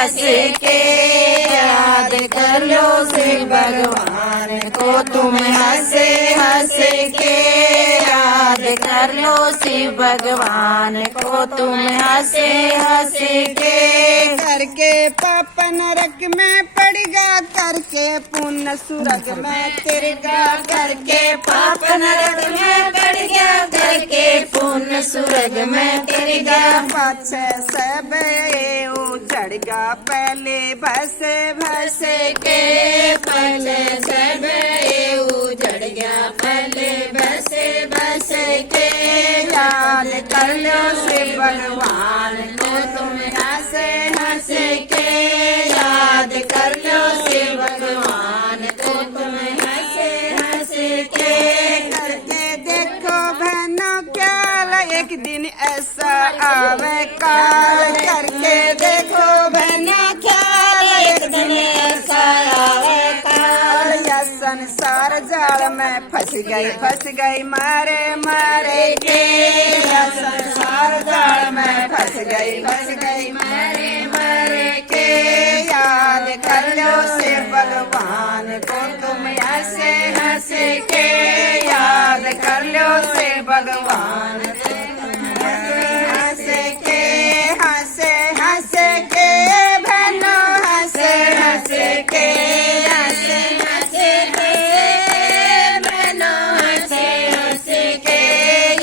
हंस के याद कर लो शिव भगवान को तुम हंस हंस के याद कर लो शिव भगवान को तुम हंस हंस के। करके पाप नरक में पड़ेगा करके पुण्य स्वर्ग में तिरगा करके पाप नरक में पड़ गया करके पुण्य स्वर्ग में तिर गया। पाछे सब उजड़ गा पहले भस भस के पहले सब उजड़ गया पहले बस बस के याद कर लो शिव भगवान को तुम हंस हंस के याद कर लो शिव भगवान को तुम हंस हंस के। करके देखो बहनों ख्याल एक दिन ऐसा आवे काल करके देखो बहना ख्याल एक दिन ऐसा आवे काल या संसार जाल में फंस गई मारे मारे के या संसार जाल में फंस गई मारे मारे के याद कर लो शिव भगवान को तुम हंस हंस के याद कर लो शिव भगवान को तुम हंस के हंस हंस के बहनों हंस हंस के हंस हंस के बहनों हंस हंस के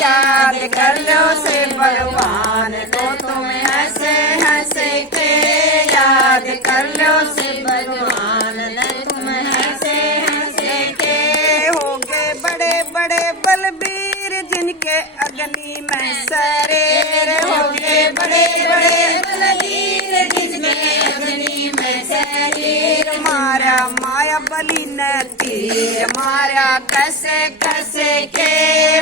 याद कर लो शिव भगवान को तुम हंस हंस के याद कर लो शिव भगवान तुम हंस हंस के। हो गए बड़े बड़े बलबीर जिनके अग्नि में शरीर हो गए बड़े बड़े बलवीर जिसमें अग्नि में शरीर मारा माया बलि ने तीर मारा कैसे कैसे के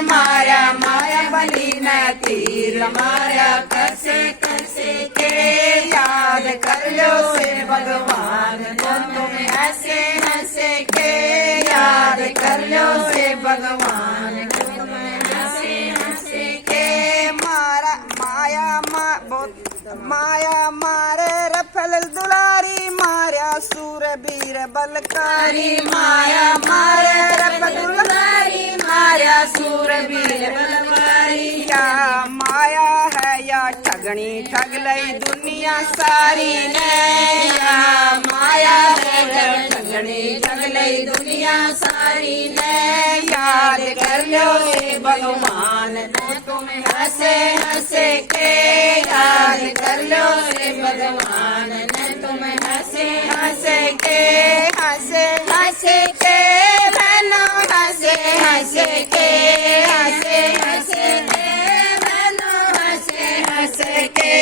मारा माया बलि ने तीर मारा कैसे कैसे के याद कर लो शिव भगवान को तुम हंसे हंसे के याद कर लो शिव भगवान को तुम हंसे हंसे के मारा माया मारे रफल दुलारी मारा सूरबीर बलकारी माया मारे रफल दुलारी मारा सूरबीर बलकारी क्या माया है या ठगनी ठग लई दुनिया सारी ने या माया है या ठगनी ठग लई दुनिया सारी ने याद कर लो शिव भगवान को तुम हंसे हंसे के याद कर लो शिव भगवान ने तुम हंसे हंसे के हंसे हंसे के बहनों हंसे हंसे के हंसे हंसे के बहनों हंसे हंसे के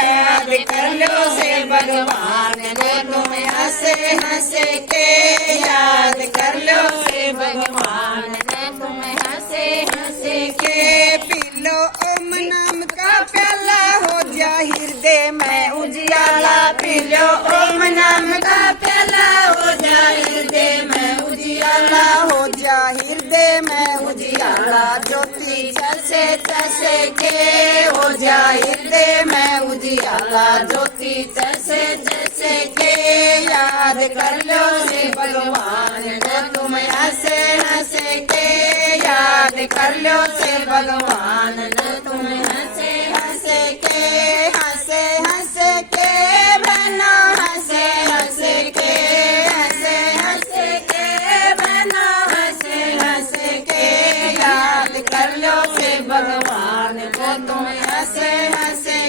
याद कर लो शिव भगवान को तुम हंसे हंसे के याद कर लो शिव भगवान ने तुम हंसे हंसे के। पी लो ओम नाम का प्याला हो जा हृदय में उजियाला पी लो ओम नाम का प्याला हो जा हृदय में उजियाला हो जा हृदय में उजियाला ज्योति जैसे जैसे के हो जा हृदय में उजियाला ज्योति जैसे जैसे के याद कर लो शिव भगवान को तुम हंसे हंसे के याद कर लो शिव भगवान को तुम हंसे हंसे के हंसे हंसे के बहनों हंसे हंसे के हंसे हंसे के बहनों हंसे हंसे के याद कर लो शिव भगवान को तुम हंसे हंसे